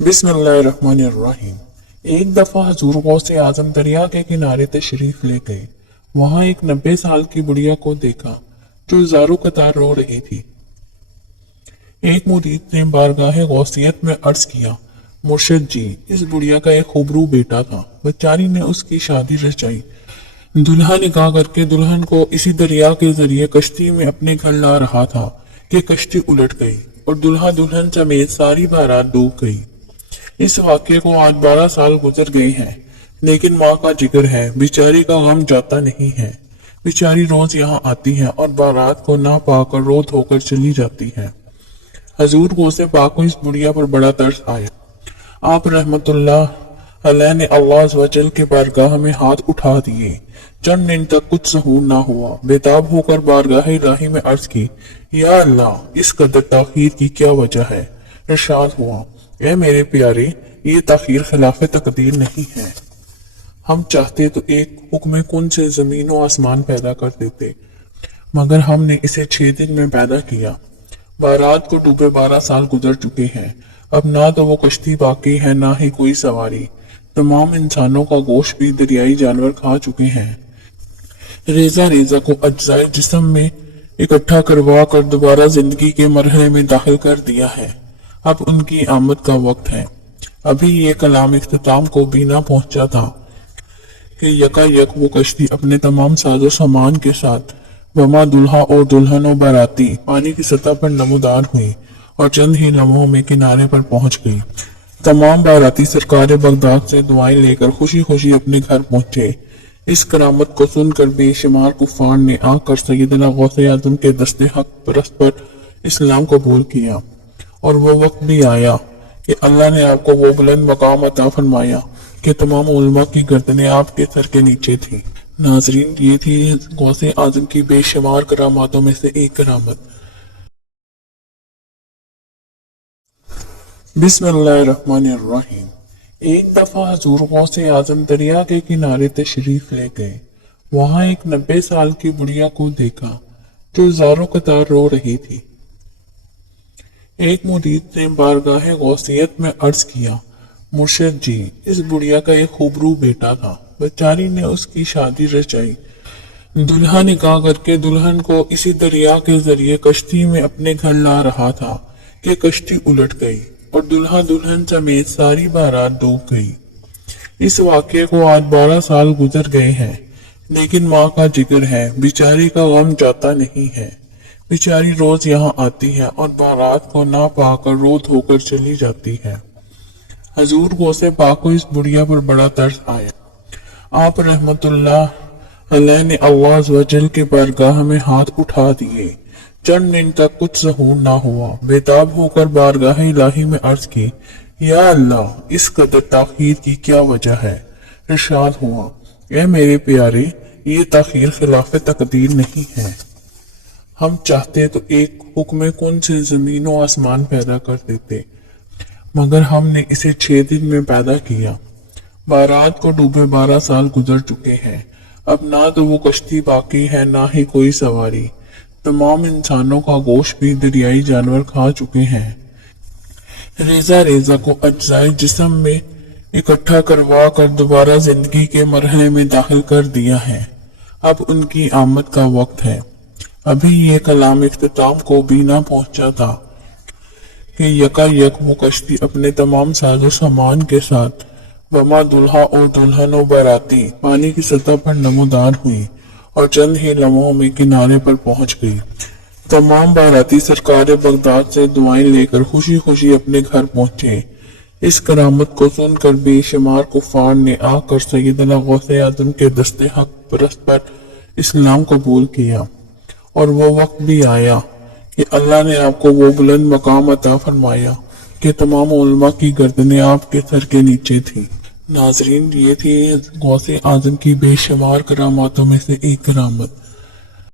बिस्मिल्लाहिर्रहमानिर्रहीम। एक दफा हजूर गौसे आजम दरिया के किनारे तशरीफ ले गए। वहां एक 90 साल की बुढ़िया को देखा जो ज़ारो कतार रो रही थी। एक मुरीद ने बारगाह गौसियत में अर्ज किया, मुर्शिद जी, इस बुढ़िया का एक खूबरू बेटा था। बेचारी ने उसकी शादी रचाई। दुल्हा निकाह करके दुल्हन को इसी दरिया के जरिए कश्ती में अपने घर ला रहा था कि कश्ती उलट गई और दुल्हा दुल्हन समेत सारी बारात डूब गई। इस वाक्य को आज 12 साल गुजर गए हैं, लेकिन माँ का जिक्र है, बेचारी का गम जाता नहीं है। बेचारी रोज यहाँ आती है और बारात को ना पाकर रो धोकर चली जाती है। हजूर गौसे पाक को इस बुढ़िया पर बड़ा तरस आया। आप रहमतुल्लाह अलैह ने अल्लाह अज़्ज़ व जल के बारगाह में हाथ उठा दिए। चंद दिन तक कुछ सहूर ना हुआ। बेताब होकर बारगाह इलाही में अर्ज की, या अल्लाह, इस कदर ताखीर की क्या वजह है? इरशाद हुआ, ए मेरे प्यारे, ये ताखीर खिलाफ तकदीर नहीं है। हम चाहते तो एक हुक्म कुन से जमीन और आसमान पैदा कर देते, मगर हमने इसे 6 दिन में पैदा किया। बारात को डूबे 12 साल गुजर चुके हैं। अब ना तो वो कश्ती बाकी है, ना ही कोई सवारी। तमाम इंसानों का गोश्त भी दरियाई जानवर खा चुके हैं। रेजा रेजा को अज्जाए जिस्म में इकट्ठा करवा कर दोबारा जिंदगी के मरहले में दाखिल कर दिया है। अब उनकी आमद का वक्त है। अभी ये कलाम इख्तिताम को भी ना पहुंचा था कि यकायक वो कश्ती अपने तमाम साजो सामान के साथ वमा दुल्हा और दुल्हन और बाराती पानी की सतह पर नमूदार हुई और चंद ही लम्हों में किनारे पर पहुंच गई। तमाम बाराती सरकार बगदाद से दुआएं लेकर खुशी खुशी अपने घर पहुंचे। इस करामत को सुनकर बेशुमार कुफार ने आकर सैयदना गौसे आजम के दस्ते हक परस्त पर इस्लाम कबूल किया। और वो वक्त भी आया कि अल्लाह ने आपको वो बुलंद मकाम अता फरमाया कि तमाम उलमा की गर्दनें आपके सर के नीचे थी। नाजरीन, ये थी गौसे आजम की बेशुमार करामातों में से एक करामत। बिस्मिल्लाहिर्रहमानिर्रहीम। एक दफा हजूर गौसे आजम दरिया के किनारे तशरीफ ले गए। वहां एक 90 साल की बुढ़िया को देखा जो ज़ारो कतार रो रही थी। एक मुरीद ने बारगाह गौसियत में अर्ज किया, मुर्शिद जी, इस बुढ़िया का एक खूबरू बेटा था। बेचारी ने उसकी शादी रचाई। दुल्हा निकाह करके दुल्हन को इसी दरिया के जरिए कश्ती में अपने घर ला रहा था कि कश्ती उलट गई और दुल्हा दुल्हन समेत सारी बारात डूब गई। इस वाक्य को आज 12 साल गुजर गए हैं, लेकिन माँ का जिक्र है, बेचारी का गम जाता नहीं है। बेचारी रोज यहाँ आती है और बारात को ना पाकर रो धोकर चली जाती है। हजूर गौसे पाक को इस बुढ़िया पर बड़ा तरस आया। आप रहमतुल्लाह अलैह ने अल्लाह अज़्ज़ व जल के बारगाह में हाथ उठा दिए। चंद दिन तक कुछ सहूर ना हुआ। बेताब होकर बारगाह इलाही में अर्ज की, या अल्लाह, इस कदर ताखीर की क्या वजह है? इरशाद हुआ, ए मेरे प्यारे, ये ताखीर खिलाफ तकदीर नहीं है। हम चाहते तो एक हुक्म कुन से जमीन और आसमान पैदा कर देते, मगर हमने इसे 6 दिन में पैदा किया। बारात को डूबे 12 साल गुजर चुके हैं। अब ना तो वो कश्ती बाकी है, ना ही कोई सवारी। तमाम इंसानों का गोश्त भी दरियाई जानवर खा चुके हैं। रेजा रेजा को अज्जाए जिस्म में इकट्ठा करवा कर दोबारा जिंदगी के मरहले में दाखिल कर दिया है। अब उनकी आमद का वक्त है। अभी ये कलाम इख्तिताम को भी ना पहुंचा था कि यकायक वो कश्ती अपने तमाम साजो सामान के साथ वमा दुल्हा और दुल्हन और बाराती पानी की सतह पर नमूदार हुई और चंद ही लम्हों में किनारे पर पहुंच गई। तमाम बाराती सरकार बगदाद से दुआएं लेकर खुशी खुशी अपने घर पहुंचे। इस करामत को सुनकर बेशुमार कुफार ने आकर सैयदना गौसे आजम के दस्ते हक परस्त पर इस्लाम कबूल किया। और वो वक्त भी आया कि अल्लाह ने आपको वो बुलंद मकाम अता फरमाया कि तमाम उलमा की गर्दनें आपके सर के नीचे थी। नाजरीन, ये थी गौसे आजम की बेशुमार करामातों में से एक करामत।